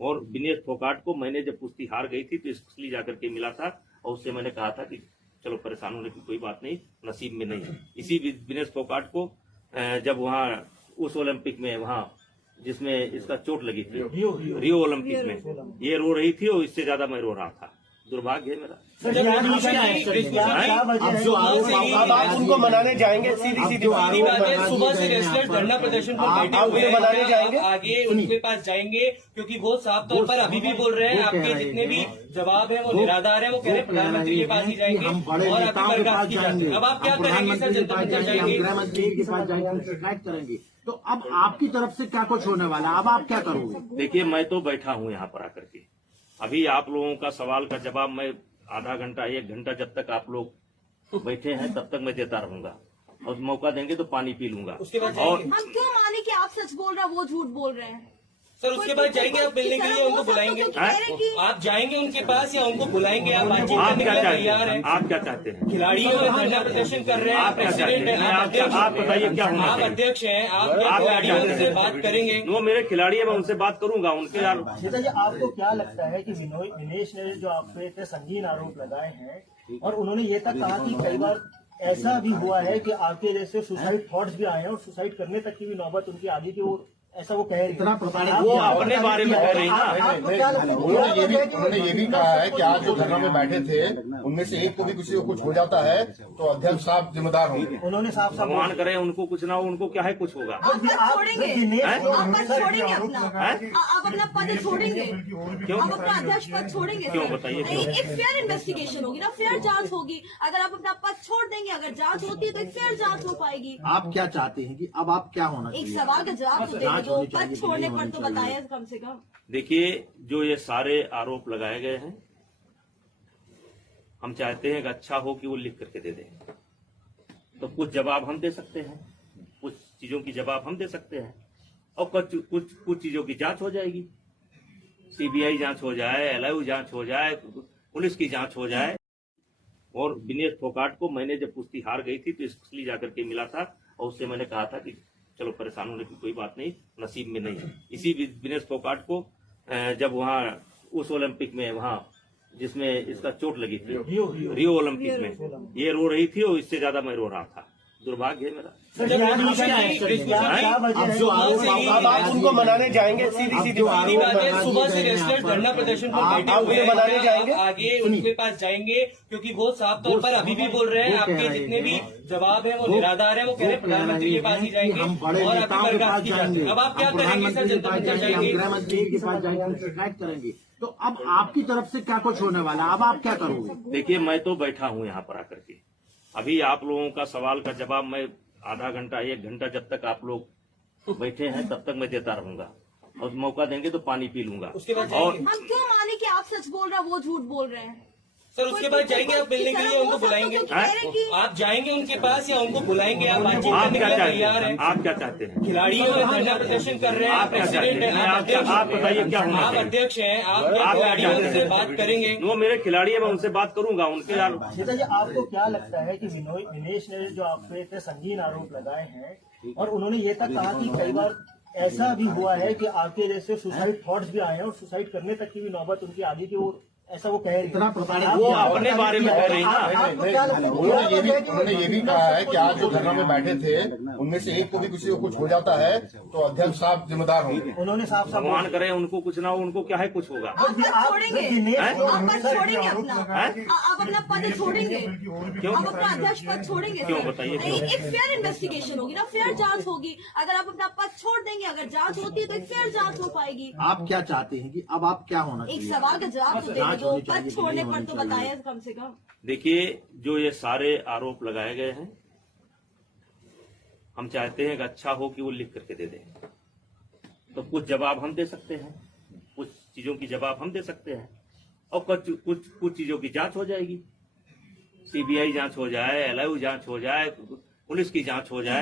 और विनेश फोगाट को मैंने जब कुश्ती हार गई थी तो इसलिए जाकर के मिला था और उससे मैंने कहा था कि चलो परेशान होने की कोई बात नहीं, नसीब में नहीं है। इसी विनेश फोगाट को जब वहाँ उस ओलंपिक में वहाँ जिसमें इसका चोट लगी थी रियो ओलंपिक में, ये रो रही थी और इससे ज्यादा मैं रो रहा था। दुर्भाग्य है मेरा। आप उनको मनाने जाएंगे? सीधी बात है, सुबह से रेसलर धरना प्रदर्शन पर बैठे हुए हैं, मनाने जाएंगे? आगे उनके पास जाएंगे क्योंकि वो साफ तौर पर अभी भी बोल रहे हैं आपके जितने भी जवाब है वो निराधार है। वो कह रहे हैं प्रधानमंत्री के पास ही जाएंगे और आपकी बर्खास्त की जाएंगे। अब आप क्या करेंगे सर? जनता मंच जाएंगे, गृहमंत्री के पास जाएंगे, शिकायत करेंगे। तो अब आपकी तरफ से क्या कुछ होने वाला है? अब आप क्या करोगे? देखिए, मैं तो बैठा हूँ यहाँ पर आकर के। अभी आप लोगों का सवाल का जवाब मैं आधा घंटा 1 घंटा जब तक आप लोग बैठे हैं तब तक मैं देता रहूंगा और मौका देंगे तो पानी पी लूंगा। और हम क्यों माने कि आप सच बोल रहे हैं वो झूठ बोल रहे हैं? सर उसके बाद जाएंगे आप मिलने के लिए, उनको बुलाएंगे? आप जाएंगे उनके पास या उनको बुलाएंगे? आप बातचीत करने के लिए तैयार हैं? आप क्या चाहते हैं? खिलाड़ियों में धरना प्रदर्शन कर रहे हैं, आप प्रेसिडेंट हैं, आप बताइए क्या होना चाहिए? आप अध्यक्ष हैं, आप खिलाड़ियों से बात करेंगे? वो मेरे खिलाड़ी है, मैं उनसे बात करूंगा। उनके यार सीता जी, आपको क्या लगता है कि विनेश ने जो आप पे इतने संगीन आरोप लगाए हैं और उन्होंने ये तक कहा कि कई बार ऐसा भी हुआ है कि आपके जैसे सुसाइड थॉट्स भी आए हैं और सुसाइड करने तक की भी नौबत उनकी आगे की, वो ऐसा वो कह रही है। वो अपने बारे में कह रही है ना। उन्होंने ये भी कहा है कि आज जो धरना में बैठे थे उनमें से एक को भी किसी को कुछ हो जाता है तो अध्यक्ष साहब जिम्मेदार होंगे। उन्होंने साफ भगवान करे उनको कुछ ना हो, उनको क्या है कुछ होगा। आप छोड़ेंगे अपना पद छोड़ेंगे? क्यों? आप अपना अध्यक्ष पद छोड़ेंगे? क्यों बताइए? एक फेयर इन्वेस्टिगेशन होगी ना, फेयर जांच होगी। अगर आप अपना पद छोड़ देंगे, अगर जांच होती है तो एक फेयर जांच हो पाएगी। आप क्या चाहते हैं कि अब आप क्या होना चाहिए? एक सवाल का जवाब तो देंगे, जो पद छोड़ने पर तो बताया कम से कम। देखिए, जो ये सारे आरोप लगाए गए हैं, हम चाहते हैं कि अच्छा हो कि वो लिख करके दे दें तो कुछ जवाब हम दे सकते हैं, कुछ चीजों की जवाब हम दे सकते हैं और कुछ चीजों की जांच हो जाएगी। सीबीआई जांच हो जाए, एलआईयू जांच हो जाए, पुलिस की जांच हो जाए। और विनेश फोगाट को मैंने जब कुश्ती हार गई थी तो इसलिए जाकर के मिला था और उससे मैंने कहा था कि चलो परेशान होने की कोई बात नहीं, नसीब में नहीं है। इसी विनेश फोगाट को जब वहाँ उस ओलंपिक में वहाँ जिसमें इसका चोट लगी थी रियो ओलंपिक में, ये रो रही थी और इससे ज्यादा मैं रो रहा था। दुर्भाग्य है मेरा। आप उनको मनाने जाएंगे? सीधी बात है, सुबह से रेसलर धरना प्रदर्शन पर बैठे हुए हैं, मनाने जाएंगे? आगे उनके पास जाएंगे क्योंकि वो साफ तौर पर अभी भी बोल रहे हैं आपके जितने भी जवाब है वो निराधार है। वो कह रहे हैं प्रधानमंत्री के पास ही जाएंगे और आपकी बर्खास्त की जाएंगे। अब आप क्या करेंगे सर? जनता मंच जाएंगे, गृहमंत्री के पास जाएंगे, शिकायत करेंगे। तो अब आपकी तरफ से क्या कुछ होने वाला है? अब आप क्या करोगे? देखिए, मैं तो बैठा हूँ यहाँ पर आकर के। अभी आप लोगों का सवाल का जवाब मैं आधा घंटा 1 घंटा जब तक आप लोग बैठे हैं तब तक मैं देता रहूंगा और मौका देंगे तो पानी पी लूंगा। और हम क्यों माने कि आप सच बोल रहे हैं वो झूठ बोल रहे हैं? सर उसके बाद जाएंगे आप मिलने के लिए, उनको बुलाएंगे? आप जाएंगे उनके पास या उनको बुलाएंगे? आप बातचीत करने के लिए तैयार हैं? आप क्या चाहते हैं? खिलाड़ियों में धरना प्रदर्शन कर रहे हैं, आप प्रेसिडेंट हैं, आप बताइए क्या होना आप चाहिए? अध्यक्ष हैं, आप खिलाड़ियों से बात करेंगे? वो मेरे खिलाड़ी है, मैं उनसे बात करूंगा। उनके यार सीता जी, आपको क्या लगता है कि विनेश ने जो आप पे इतने संगीन आरोप लगाए हैं और उन्होंने ये तक कहा कि कई बार ऐसा भी हुआ है कि आपके जैसे सुसाइड थॉट्स भी आए हैं और सुसाइड करने तक की भी नौबत उनकी आगे की, वो ऐसा वो कह रही है। वो अपने बारे में कह रही है ना। उन्होंने ये भी कहा है कि आज जो धरना में बैठे थे उनमें से एक को भी किसी को कुछ हो जाता है तो अध्यक्ष साहब जिम्मेदार होंगे। उन्होंने साफ भगवान करे उनको कुछ ना हो, उनको क्या है कुछ होगा। आप छोड़ेंगे अपना पद छोड़ेंगे? क्यों? आप अपना अध्यक्ष पद छोड़ेंगे? क्यों बताइए? एक फेयर इन्वेस्टिगेशन होगी ना, फेयर जांच होगी। अगर आप अपना पद छोड़ देंगे, अगर जांच होती है तो एक फेयर जांच हो पाएगी। आप क्या चाहते हैं कि अब आप क्या होना चाहिए? एक सवाल का जवाब तो देंगे, जो पद छोड़ने पर तो बताया कम से कम। देखिए, जो ये सारे आरोप लगाए गए हैं, हम चाहते हैं कि अच्छा हो कि वो लिख करके दे दें तो कुछ जवाब हम दे सकते हैं, कुछ चीजों की जवाब हम दे सकते हैं और कुछ चीजों की जांच हो जाएगी। सीबीआई जांच हो जाए, एलआईयू जांच हो जाए, पुलिस की जांच हो जाए।